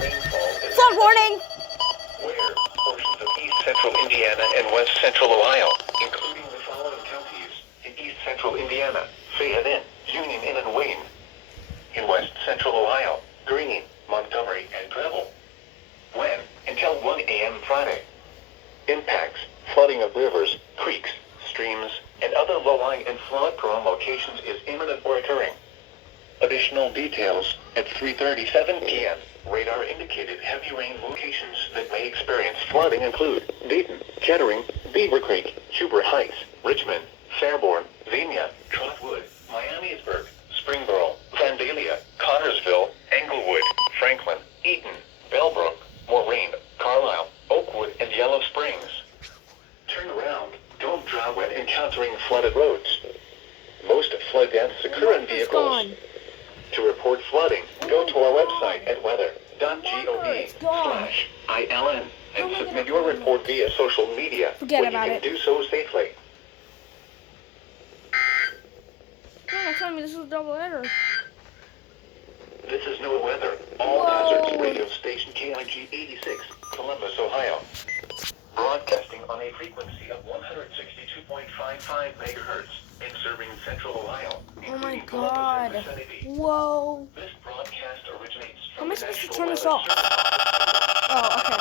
rainfall is Flood warning! where portions of east central Indiana and west central Ohio, including the following counties in east central Indiana: Fayette, Union, and Wayne. In west central Ohio, Greene, Montgomery, and Preble. When? Until 1 a.m. Friday. Impacts: flooding of rivers, creeks, streams, and other low-lying and flood-prone locations is imminent or occurring. Additional details at 3:37 p.m. Radar indicated heavy rain locations that may experience flooding include Dayton, Kettering, Beaver Creek, Huber Heights, Richmond, Fairborn, Xenia, Trotwood, Miamisburg, Springboro, Vandalia, Connorsville, Englewood, Franklin, Eaton, Bellbrook, Moraine, Carlisle, Oakwood, and Yellow Springs. Turn around. Don't drive when encountering flooded roads. Most flood deaths occur in vehicles. To report flooding, go to our website at weather.gov/ILN and submit your report via social media Forget where you about can it. do so safely. You're not telling me this is a double header. This is NOAA Weather. All Hazards Radio Station KIG 86, Columbus, Ohio. Broadcasting on a frequency of 162.55 megahertz and serving central Ohio, Oh my including Columbus and god. vicinity. Whoa. This broadcast originates How from am I the supposed to National turn this Weather off? Service. Oh, okay.